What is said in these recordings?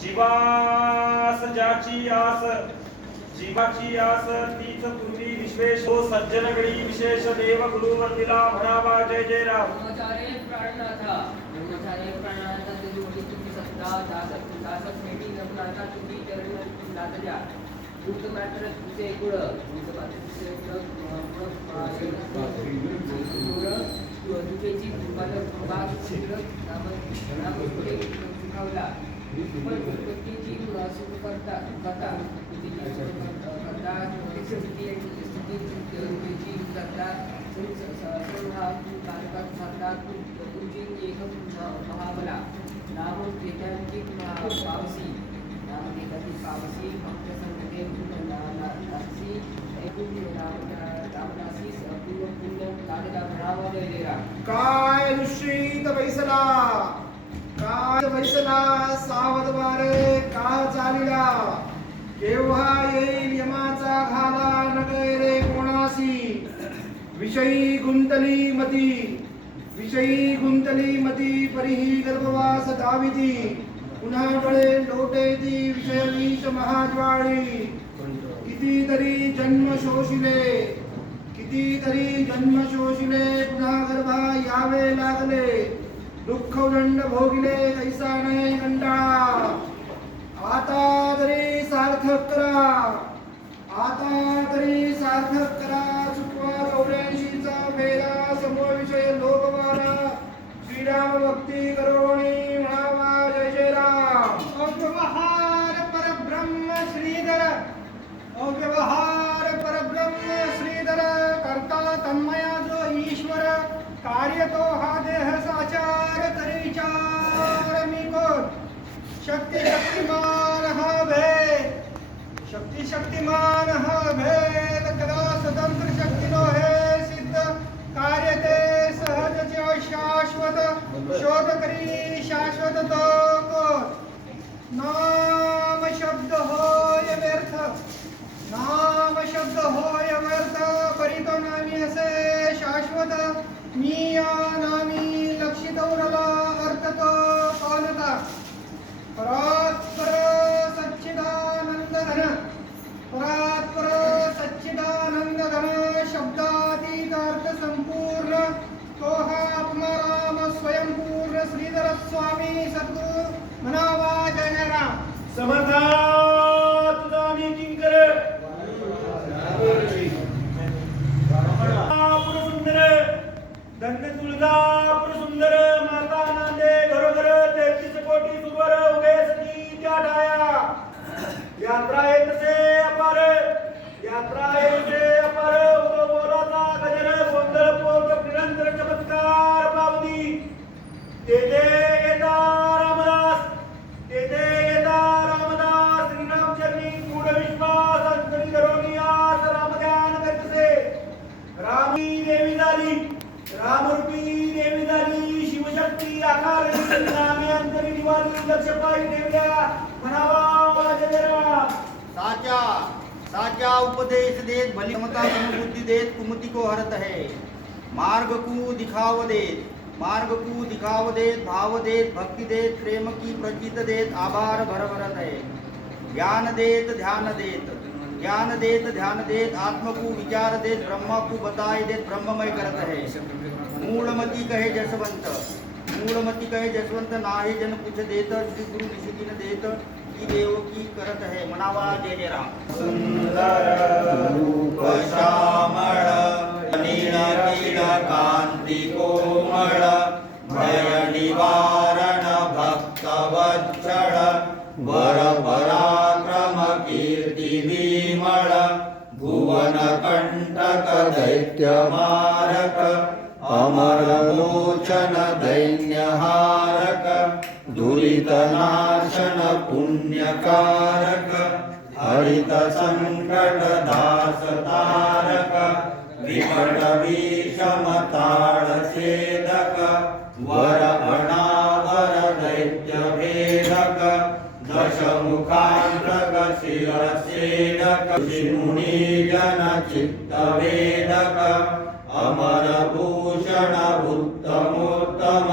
जीवास ज्याची आस जीवाची आस तीच तुम्ही विश्वेश हो सज्जनगडी विशेष देव गुरु वंदिला म्हणावा जय जय राम ब्रह्मचार्य प्राणनाथा ब्रह्मचार्य प्राणनाथा तुझी मोठी तुझी सत्ता दास दास भेटी नमनाथा तुझी चरण नातजा दूत मात्र तुझे गुण दूत मात्र तुझे तुझेची कृपा नाम नाम पुढे शिकवला पण उत्पत्तीची सुख करता करता तुझी करता स्थिती स्थिती तुझी करता तुझी एक महाबला नाम घेतांची पावसी नाम घेतांची पावसी भक्त संगते नासी ऐकून रामदासी पूर्ण पुण्य काढला म्हणावा गेलेला काय दुष्यित बैसला काय बैसला सावध वारे का चालिला केव्हा येईल यमाचा घाला नगे रे कोणासी विषयी गुंतली मती विषयी गुंतली मती परिही गर्भवास दाविती पुन्हा डोळे लोटे ती विषय विष महाज्वाळी कितीतरी जन्म शोषिले कितीतरी जन्म शोषिले पुन्हा गर्भा यावे लागले. दुःख दंड भोगिले ऐसा नाही कंटाळा. आता तरी सार्थक करा. आता तरी सार्थक करा. चुकवा चौऱ्याऐंशीचा फेरा समोर विषय लोकवारा श्रीराम भक्ती करोणी म्हणावा जय जय राम अव्यवहार परब्रह्म श्रीधर. अव्यवहार परब्रह्म श्रीधर. करता तन्मया जो ईश्वर. कार्य तो शक्ति शक्तिमान हा भेद. शक्तिमान भेद. कदा स्वतंत्र शक्ती नो हे सिद्ध. कार्य ते सहज शाश्वत. शोध करी शाश्वत तो कोण? नाम शब्द होय व्यर्थ. नाम शब्द होय व्यर्थ. परितो नामी असे शाश्वत. मी या नामी लक्षित उरला अर्थ तो कोणता పరాత్పర సచ్చిదానందన పరాత్పర సచ్చిదానందన శబ్దాతీతార్థ సంపూర్ణ. తోహాత్మరామ స్వయం పూర్ణ శ్రీధర స్వామి సద్గురు. మనోవాజనరా సమర్థ. क्या उपदेश देत भली ममता बुद्धि देत कुमती को हरत है मार्ग को दिखाव देत मार्ग को दिखाव देत भाव देत भक्ति देत प्रेम की प्रचित देत आभार भर भरत है ज्ञान देत ध्यान देत ज्ञान देत ध्यान देत आत्म को विचार देत ब्रह्म को बताए देत ब्रह्ममय करत है मूलमती कहे जसवंत मूलमती कहे जसवंत नाहे जन कुछ देत श्री गुरु ऋषिकीन देत की देव की करत है मनावा जय जय राम. सुंदर रूप श्यामळ नीळ नीळ कांती कोमळ भय निवारण भक्त वत्सळ वर पराक्रम कीर्ती विमळ भुवन कंटक दैत्य मारक अमर लोचन दैन्यहारक दुरितनाशन पुण्यकारक हरित संकट दास तारक विकट विषम ताळ छेदक वर अनावर दैत्य भेदक दशमुखांतक शिरसेदक मुनी जन चित्त वेदक अमर भूषण उत्तमोत्तम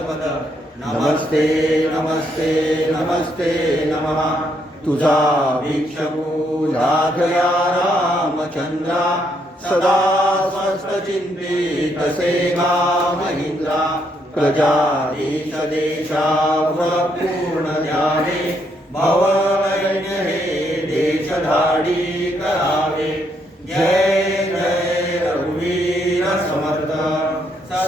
पद। नमस्ते नमस्ते नमस्ते नमः। तुझा भिक्षकू लाभया रामचंद्रा। सदा स्वस्थ सेवा महिंद्रा। प्रजा देश देशावपूर्ण ध्याने भवनैन्य हे देशधाडी करावे। जय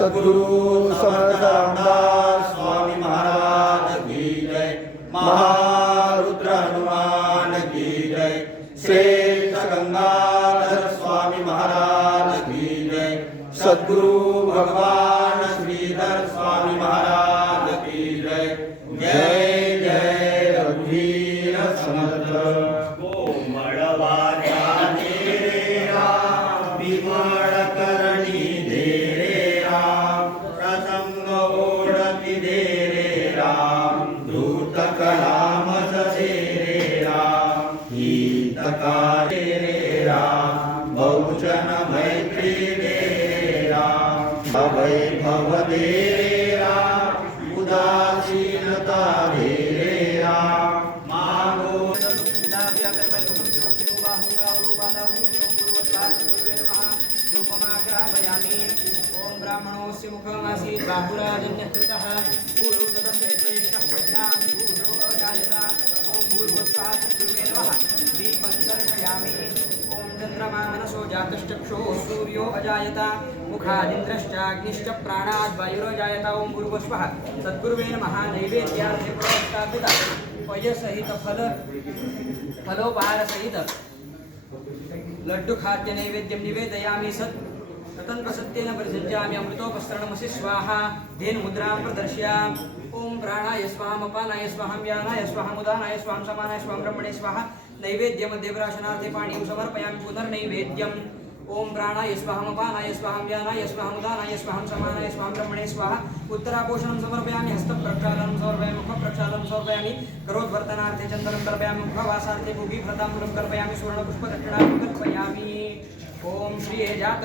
सद्गुरु समर्थ रामदास स्वामी महाराज की जय। महारुद्र हनुमान की जय। श्रेष्ठ गंगाधर स्वामी महाराज की जय। सद्गुरु भगवान श्रीधर स्वामी महाराज उदासीनता ओम ब्राह्मणोस्य मुखमासीत् बाहुराजन्यकृतः ऊरु तदश्वेत्रयिष्ठः ॐ भूर्भुवस्वः सद्गुरुवे नमः दीपं दर्शयामि ॐ चन्द्रमा मनसो जातश्चक्षुः सूर्यो अजायता मुखादिन्द्रश्चाग्निश्च प्राणाद् वायुरजायत ॐ भूर्भुवस्वः सद्गुरुवे नमः। नैवेद्यार्थे प्रवस्थापित फलोपहारसहित। निवेदयामि सत् ततन्त्रसत्येन परिसज्जामि अमृतोपस्तरणमसि स्वाहा। धेन मुद्रां प्रदर्शयामि। ॐ प्राणाय स्वाहम् अपानाय स्वाहं यानाय स्वाहम् उदानाय स्वाहं समानाय स्वाहं ब्रह्मणे स्वाहा। नैवेद्यमध्ये प्राशनार्थे पाणिं समर्पयामि पुनर्नैवेद्यम्। ओम प्राणाय स्वाहम् अपानाय स्वाहं व्यानाय स्वाहम् उदानाय स्वाहं समानाय स्वाहं ब्रह्मणे स्वाहा. उत्तरापोषणं समर्पयामि हस्तप्रक्षालनं समर्पयामि मुखप्रक्षालनं समर्पयामि करोद्वर्तनार्थे चन्दनं कल्पयामि मुखवासार्थे भुगिभ्रताम्बुलं कल्पयामि सुवर्णपुष्पदक्षिणां कल्पयामि ॐ श्रिये जात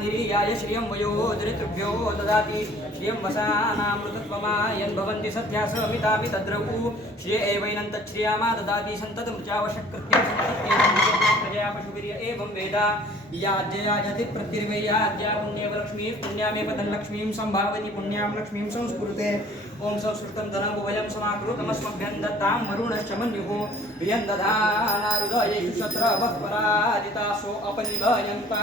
निरीयाय श्रियं वयो दरितृभ्यो ददाति श्रियं वसानामृतत्वमायन्भवन्ति सद्या सत्या समितापि तद्रवु. श्रिय एवैनं तच्छ्रियामा ददाति सन्ततमृचावशकृत्यं प्रजया पशुवीर्य एवं वेदा. बीजाजयाजति प्रतिर्वेया अद्या पुण्यवलक्ष्मी पुण्यामेव धनलक्ष्मीं सम्भावति पुण्यां लक्ष्मीं संस्कृते ॐ संस्कृतं धनमुभयं समाकृतमस्मभ्यं दत्तां वरुणश्च मन्युः। प्रियं दधानारुदयेषु शत्रवः पराजितासो अपनिलयन्ता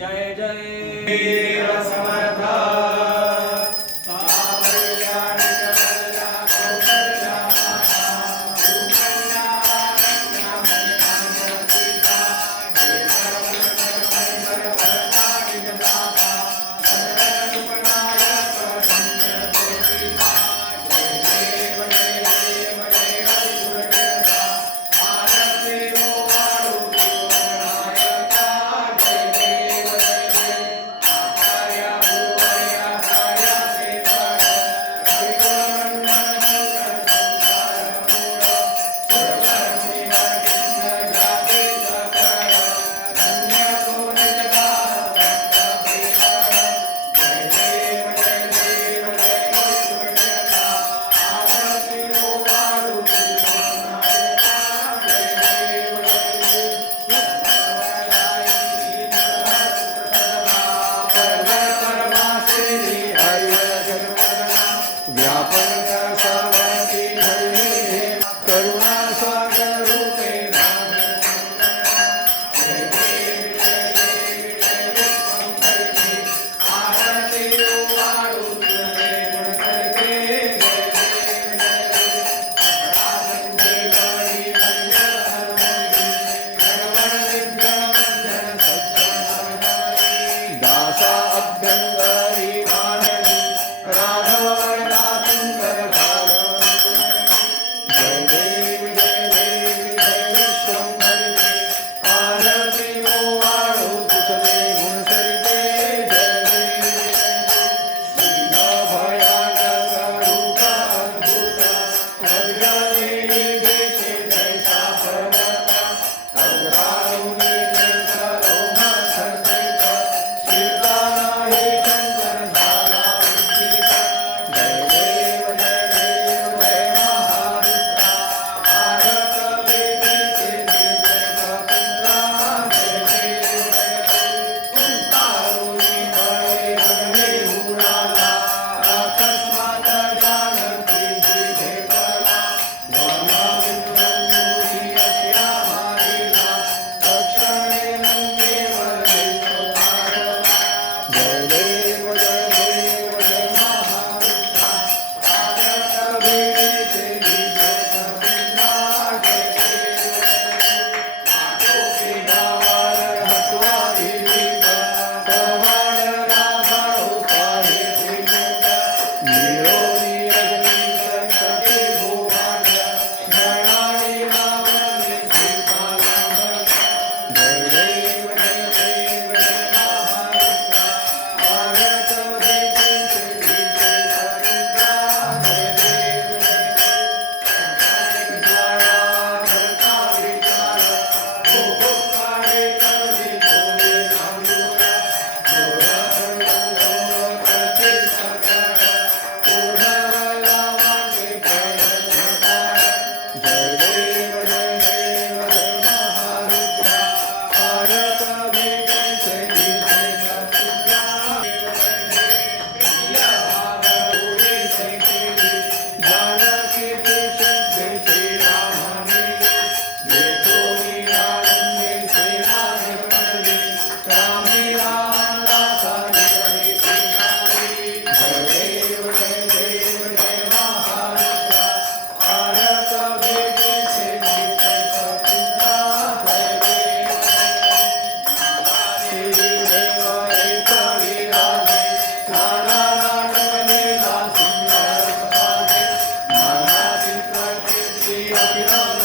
जय जय। समर्थ final.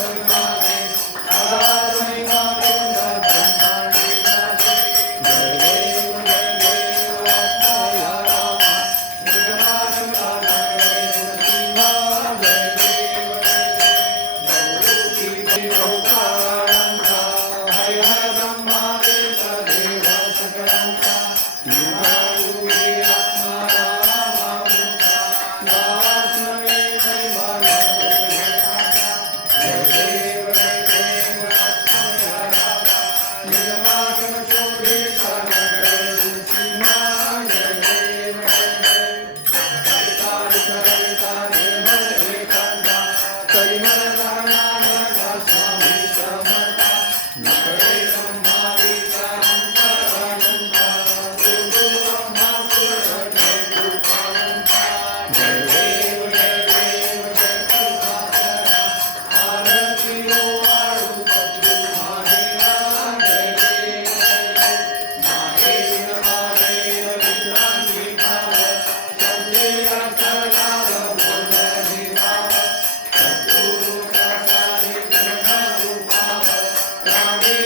Amen.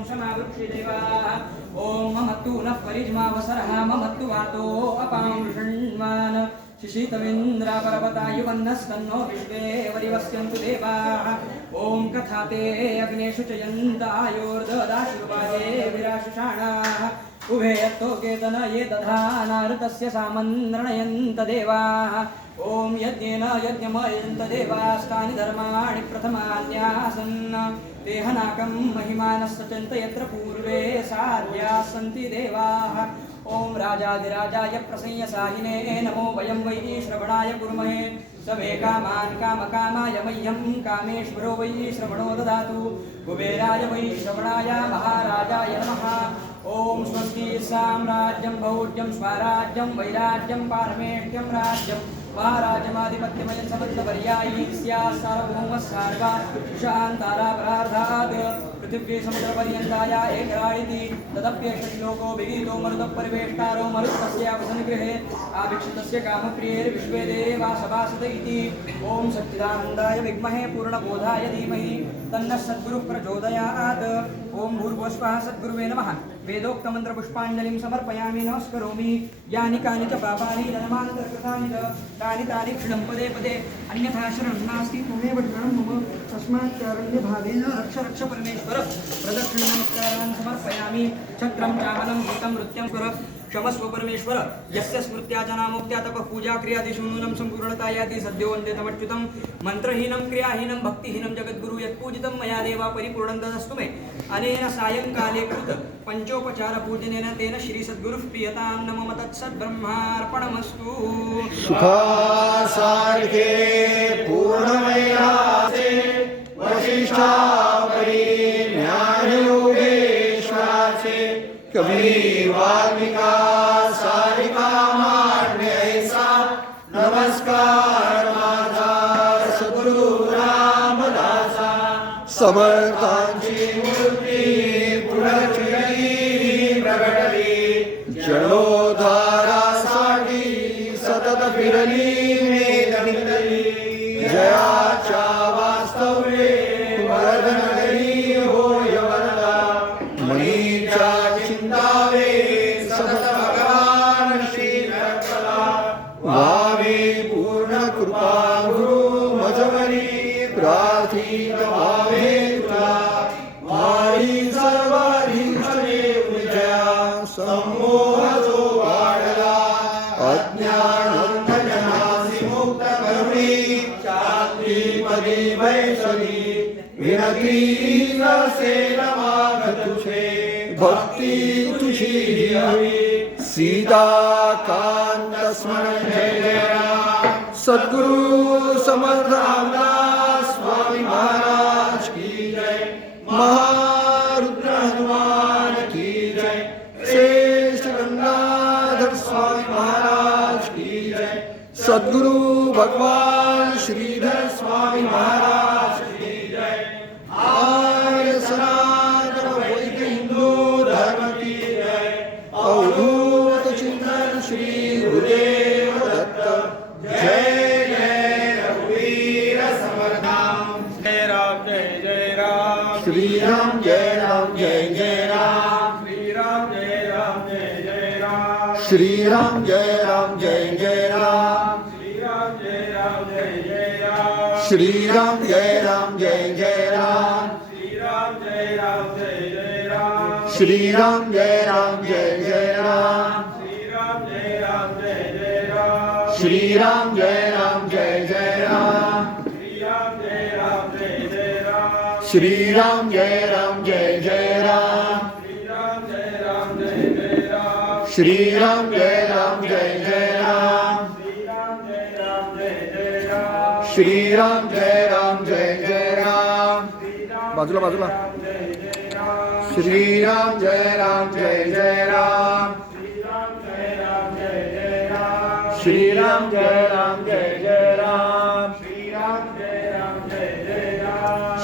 ॐ ममत्तु नः परिज्मावसरः ममत्तु वातो अपां शृण्वान् शिशितमिन्द्रापर्वतायुवन्नस्तन्नो विश्वे वरिवस्यन्तु देवाः ॐ कथा ते अग्नेषु च यन्तायोर्ददाशुपादे विराशुषाणाः उभे यत्तो केतन ये दधानाऋतस्य सामन्रणयन्त देवाः ॐ यज्ञेन यज्ञमयन्त देवास्तानि धर्माणि प्रथमान्यासन्। देहनाकं महिमानश्चन्त यत्र पूर्वे साध्याः सन्ति देवाः। ॐ राजाधिराजाय प्रसंयसाहिने नमो वयं वै श्रवणाय कुर्महे। समे कामान् कामकामाय मह्यं कामेश्वरो वै श्रवणो ददातु। कुबेराय वै श्रवणाय महाराजाय नमः ॐ स्वस्ति साम्राज्यं भौज्यं स्वराज्यं वैराज्यं पारमेष्ट्यं राज्यं। महाराजमाधिपत्यमयं समर्थपर्यायी स्यात् सार्वभौमः सार्वा शान्तारापरार्धात् पृथिव्ये समुद्रपर्यन्ताय एकराळिति तदप्येष श्लोको विगीतो मरुतः परिवेष्टारो आभिक्षितस्य कामप्रियैर्विश्वे देवासभासत इति। ॐ सच्चिदानन्दाय विद्महे पूर्णबोधाय धीमहि। तन्नः सद्गुरुः प्रचोदयात्। ॐ भूर्भुवस्वः सद्गुरुवे नमः। वेदोक्तमन्त्रपुष्पाञ्जलिं समर्पयामि नमस्करोमि। यानि कानि च पापानि धनमानतर्कृतानि च तानि तानि क्षणं पदे पदे। अन्यथा शरणं नास्ति त्वमेव शरणं मम। तस्माच्चारण्यभावेन रक्ष रक्ष परमेश्वर प्रदक्षिणनमस्कारान् समर्पयामि। चक्रं चावलं भूतं नृत्यं स्वर क्षमस्व परमेश्वर यस्य स्मृत्या च नामोक्त्या तप पूजा क्रियादिषु नूनं सम्पूर्णता याति सद्यो वन्दितमच्युतं मन्त्रहीनं क्रियाहीनं भक्तिहीनं जगद्गुरु यत्पूजितं मया देवा परिपूर्णं ददस्तु मे। अनेन सायङ्काले कृत पञ्चोपचारपूजनेन तेन श्रीसद्गुरुः प्रियतां न मम तत्सद्ब्रह्मार्पणमस्तु सुखासारखे पूर्णमयासे वसिष्ठापरी कवी वाल्मिका सारिका मान्य ऐसा। नमस्कार माझा सद्गुरु रामदासा। समर्थांची मूर्ती पुढची प्रगटली जडोधा शांतीपदी विनती नसेल माग तुझे भक्ती तुझी हवी सीता कांत स्मरण जय जय राम सद्गुरु समर्थ रामदास स्वामी महाराज की जय। महारुद्र हनुमान की जय। श्रेष्ठ गंगाधर स्वामी महाराज की जय। सद्गुरु भगवान श्री गुरुदेव दत्त जय जय रघुवीर समर्धाम जय राम जय जय राम श्री राम जय राम जय जय राम श्री राम जय राम जय जय राम श्री राम जय राम जय जय राम श्री राम जय राम जय जय श्री राम जय राम जय जय राम श्री राम जय राम जय जय राम श्री राम जय राम जय जय राम बाजूला बाजूला श्री राम जय राम जय जय राम